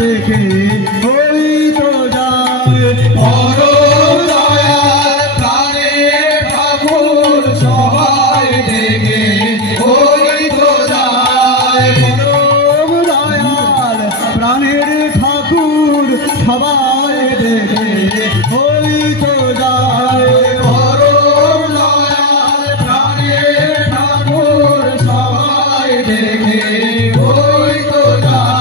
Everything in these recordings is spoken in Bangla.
দেখে ওই তো যায় পরম দয়াল প্রাণের ঠাকুর সবাই দেখে ওই তো যায় পরম দয়াল প্রাণের ঠাকুর সবাই দেখে ওই তো যায় পরম দয়াল প্রাণের ঠাকুর সবাই দেখে ওই তো যায়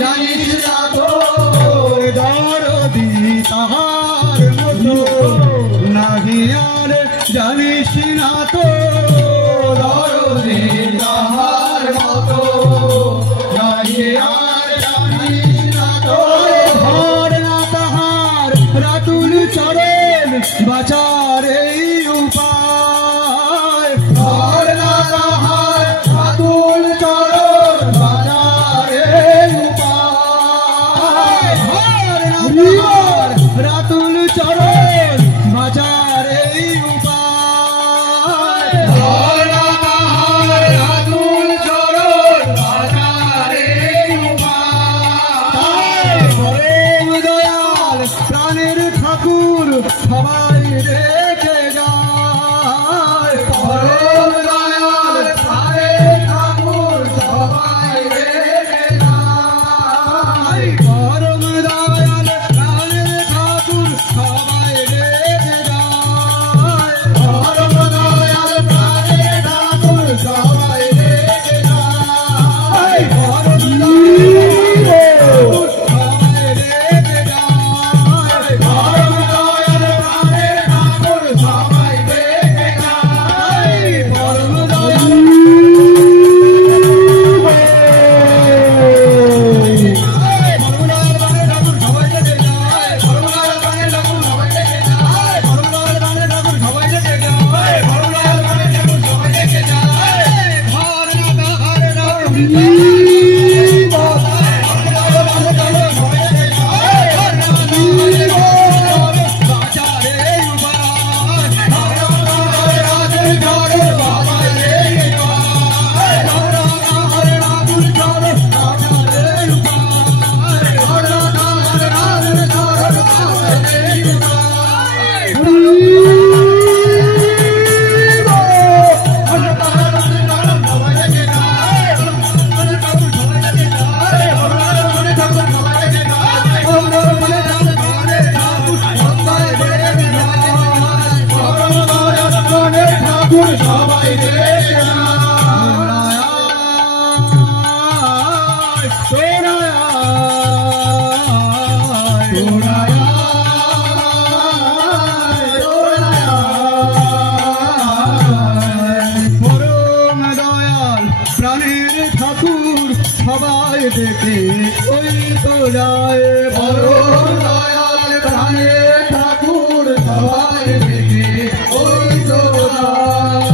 জানিস না তো দরদি তাহার মতো নাহি আর জানিস না তো দরদি তাহার মতো নাহি আর জানিস না তো হার না তাহার রাতুল চরণ বাঁচার এই উপায় আর না তাহার আতুল চরণ বাজারে উপায় হার না তাহার রাতুল চরণ বাঁচার এই উপায় আর না তাহার আতুল চরণ বাজারে উপায় পরম দয়াল প্রাণের ঠাকুর সবাই রেখে যায় পরম দয়াল প্রাণের ঠাকুর সবাই রেখে যায় পরম দয়াল প্রাণের ঠাকুর সবাই রেখে যায় পরম দয়াল প্রাণের ঠাকুর সবাই রেখে যায় পরম দয়াল সবাই রেখে যায় পরম দয়াল প্রাণের ঠাকুর সবাই রেখে যায় পরম দয়াল সবাই রেখে পরম দয়াল প্রাণের ঠাকুর সবাই দেখে ওই তো যায় পরম দয়াল প্রাণের ঠাকুর সবাই রেখে ওই তো যায়